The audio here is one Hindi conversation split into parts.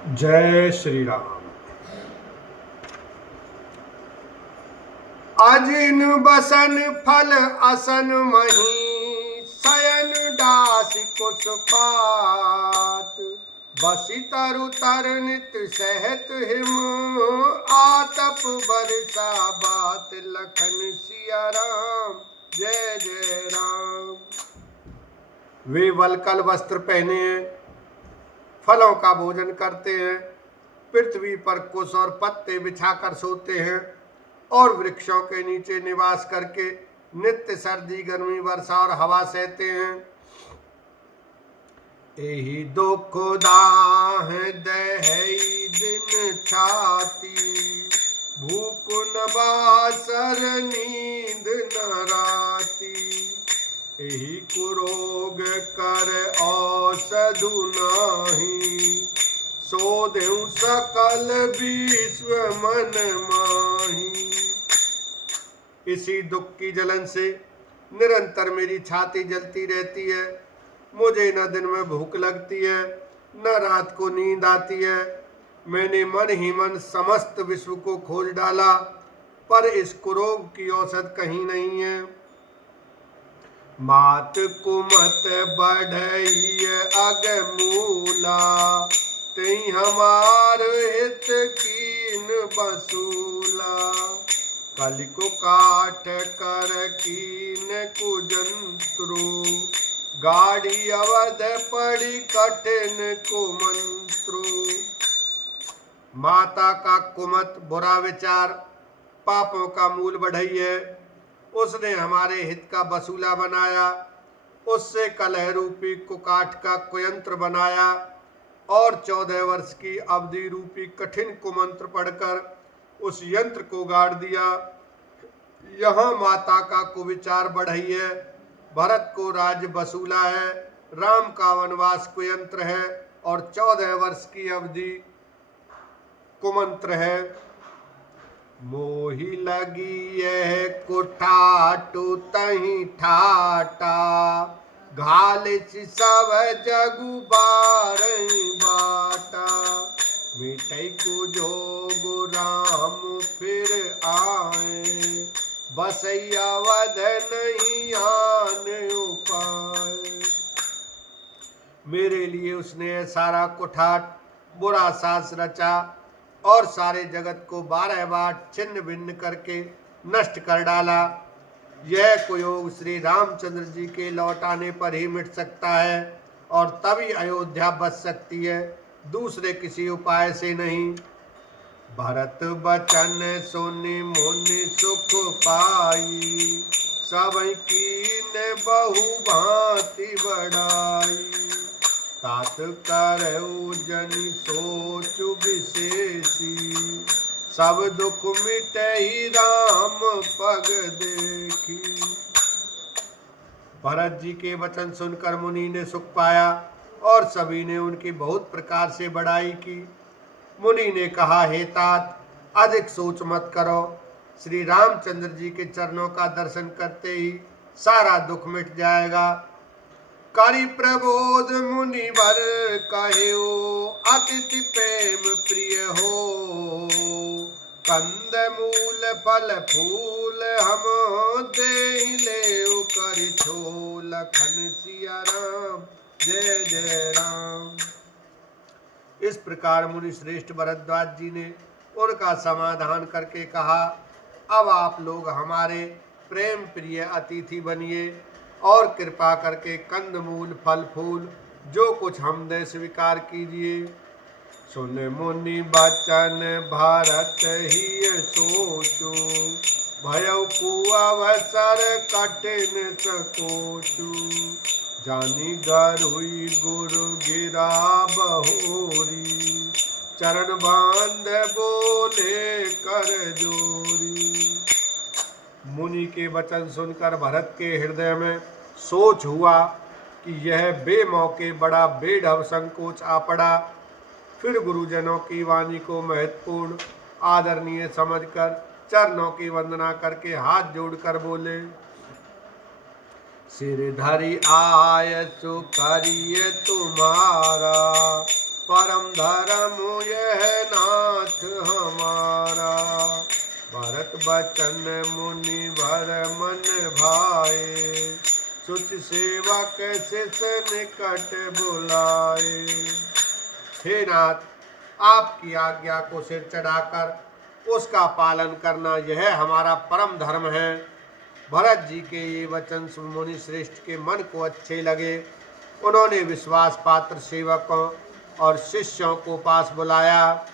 जय श्री राम। अजिन बसन फल असन मही शयन दास कुछ पात बसी तरु तर नित सहत हिम आतप बरसा बात लखन सिया राम। जय जय राम। वे वलकल वस्त्र पहने हैं, फलों का भोजन करते हैं, पृथ्वी पर कुश और पत्ते बिछाकर सोते हैं और वृक्षों के नीचे निवास करके नित्य सर्दी गर्मी वर्षा और हवा सहते हैं। एही दुख दाह दहई दिन छाती भूख न बासर नींद न राती एही कुरोग कर औषधु नाही सो देऊ सकल विश्व मन माही। इसी दुख की जलन से निरंतर मेरी छाती जलती रहती है। मुझे न दिन में भूख लगती है न रात को नींद आती है। मैंने मन ही मन समस्त विश्व को खोज डाला पर इस कुरोग की औषध कहीं नहीं है। मात कुमत बढ़ई अग मूला तई हमार हित कीन बसूला कलि को काट कर कीन कुजंत्रु गाड़ी अवध पड़ी कठिन को मंत्रु। माता का कुमत बुरा विचार पापों का मूल बढ़ई है। उसने हमारे हित का बसूला बनाया, उससे कलह रूपी कुकाठ का कुयंत्र बनाया और 14 वर्ष की अवधि रूपी कठिन कुमंत्र पढ़कर उस यंत्र को गाड़ दिया। यहाँ माता का कुविचार बढ़ई है, भरत को राज्य बसूला है, राम का वनवास कुयंत्र है और 14 वर्ष की अवधि कुमंत्र है। मोही लगी यह कुठाटू तही ठाटा घाल सब जगु बाटा मिटई को जोगु राम फिर आए बसैया वध नहीं आने उपाय। मेरे लिए उसने सारा कुठाट बुरा सास रचा और सारे जगत को 12 बार छिन्न भिन्न करके नष्ट कर डाला। यह कुयोग श्री रामचंद्र जी के लौटाने पर ही मिट सकता है और तभी अयोध्या बच सकती है, दूसरे किसी उपाय से नहीं। भरत बचन सुनि मुनि सुख पाई सब कीन बहु भांति बढ़ाई तात करऊ जनि सोचु विशेषी सब दुख मिटहि राम पग देखी। भरत जी के वचन सुनकर मुनि ने सुख पाया और सभी ने उनकी बहुत प्रकार से बड़ाई की। मुनि ने कहा, हे तात, अधिक सोच मत करो, श्री रामचंद्र जी के चरणों का दर्शन करते ही सारा दुख मिट जाएगा। करि प्रबोध मुनि वर कहो अतिथि प्रेम प्रिय हो कंद मूल फल फूल हम देहि लेउ करि छो लखन सिया राम। जय जय राम। इस प्रकार मुनि श्रेष्ठ भरद्वाज जी ने उनका समाधान करके कहा, अब आप लोग हमारे प्रेम प्रिय अतिथि बनिए और कृपा करके कंद मूल फल फूल जो कुछ हम दे स्वीकार कीजिए। सुन मुनि बचन भरत ही सोचो भयउ कुअवसर कठिन सकोचु जानी गरुई गुरु गिरा बहोरी चरण बांध बोले कर जोरी। मुनि के वचन सुनकर भरत के हृदय में सोच हुआ कि यह बेमौके बड़ा बेढब संकोच आ पड़ा। फिर गुरुजनों की वाणी को महत्वपूर्ण आदरणीय समझकर चरणों की वंदना करके हाथ जोड़कर बोले, सिर धरि आयसु करिए तुम्हारा परम धर्म यह नाथ हमारा। भरत बचन मुनि भर मन भाए, सुच सेवक शिष निकट बुलाए। हे नाथ, आपकी आज्ञा को सिर चढ़ाकर उसका पालन करना यह हमारा परम धर्म है। भरत जी के ये वचन मुनि श्रेष्ठ के मन को अच्छे लगे। उन्होंने विश्वास पात्र सेवकों और शिष्यों को पास बुलाया।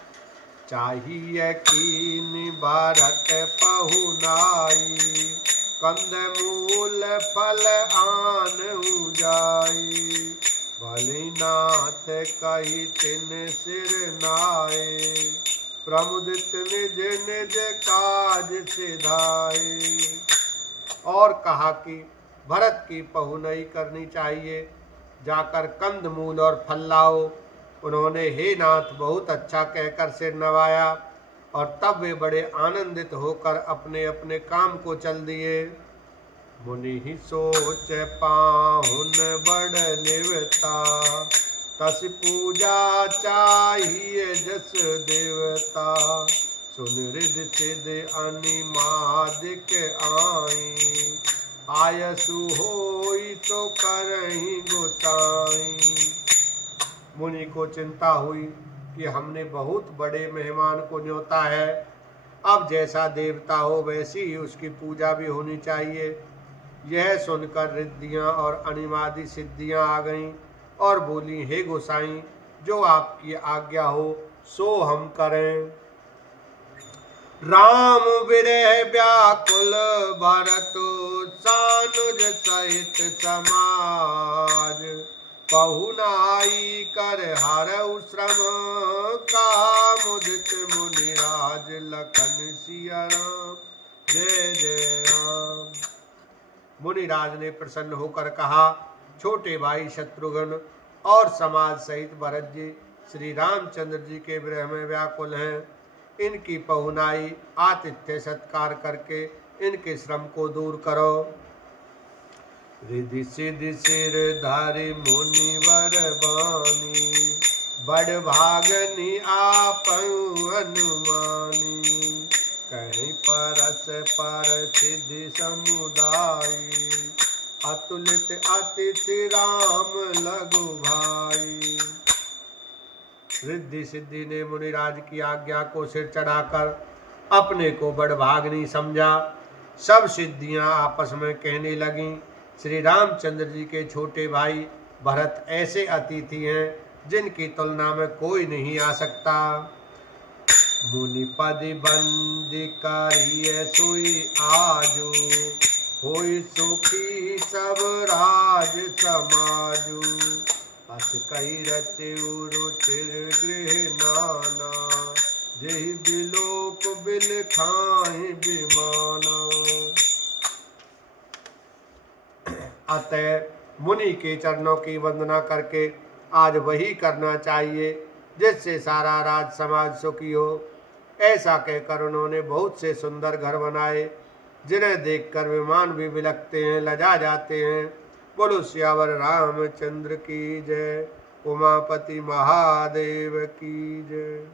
चाहिए कीन भरत पहुनाई, कंद मूल फल आन जाई। भलीनाथ कही तिन सिर नाए, प्रमुदित निज निज काज सिधाए। और कहा कि भरत की पहुनई करनी चाहिए, जाकर कंद मूल और फल लाओ। उन्होंने हे नाथ बहुत अच्छा कहकर सिर नवाया और तब वे बड़े आनंदित होकर अपने अपने काम को चल दिए। मुनि ही सोच पाहुन बड़ निवता, तस पूजा चाहिए जस देवता। सुन रिद सिद अनिमादिक आई, आयसु होई तो करही गोताई। मुनि को चिंता हुई कि हमने बहुत बड़े मेहमान को न्योता है, अब जैसा देवता हो वैसी ही उसकी पूजा भी होनी चाहिए। यह सुनकर रिद्धियाँ और अनिमादि सिद्धियाँ आ गईं और बोली, हे गोसाई, जो आपकी आज्ञा हो सो हम करें। राम विरह व्याकुल भरत, सानुज सहित समाज। पहुनाई कर हरऊ श्रम, का मुदित मुनिराज। लखन सिया राम जय जय राम। मुनिराज ने प्रसन्न होकर कहा, छोटे भाई शत्रुघ्न और समाज सहित भरत जी श्री रामचंद्र जी के विरह में व्याकुल हैं। इनकी पहुनाई आतिथ्य सत्कार करके इनके श्रम को दूर करो। रिधि सिधि सिर धारी मुनिवर बानी, बड़ भागनी आपहु अनुमानी। कहीं परस पर सिद्धि समुदायी, अतुलित अतिथि राम लघु भाई। रिद्धि सिद्धि ने मुनिराज की आज्ञा को सिर चढ़ाकर अपने को बड़भागनी समझा। सब सिद्धियां आपस में कहने लगीं, श्री रामचंद्र जी के छोटे भाई भरत ऐसे अतिथि हैं जिनकी तुलना में कोई नहीं आ सकता। मुनिपद बंदी करिए सोई आजू, होई सुखी सब राज समाजू। अस कही रचे रुचिर गृह नाना, जेहि बिलोक बिल खाहि बिमाना। अतः मुनि के चरणों की वंदना करके आज वही करना चाहिए जिससे सारा राज समाज सुखी हो। ऐसा कहकर उन्होंने बहुत से सुंदर घर बनाए, जिन्हें देखकर विमान भी बिलखते हैं, लजा जाते हैं। बोलो सियावर रामचंद्र की जय, उमापति महादेव की जय।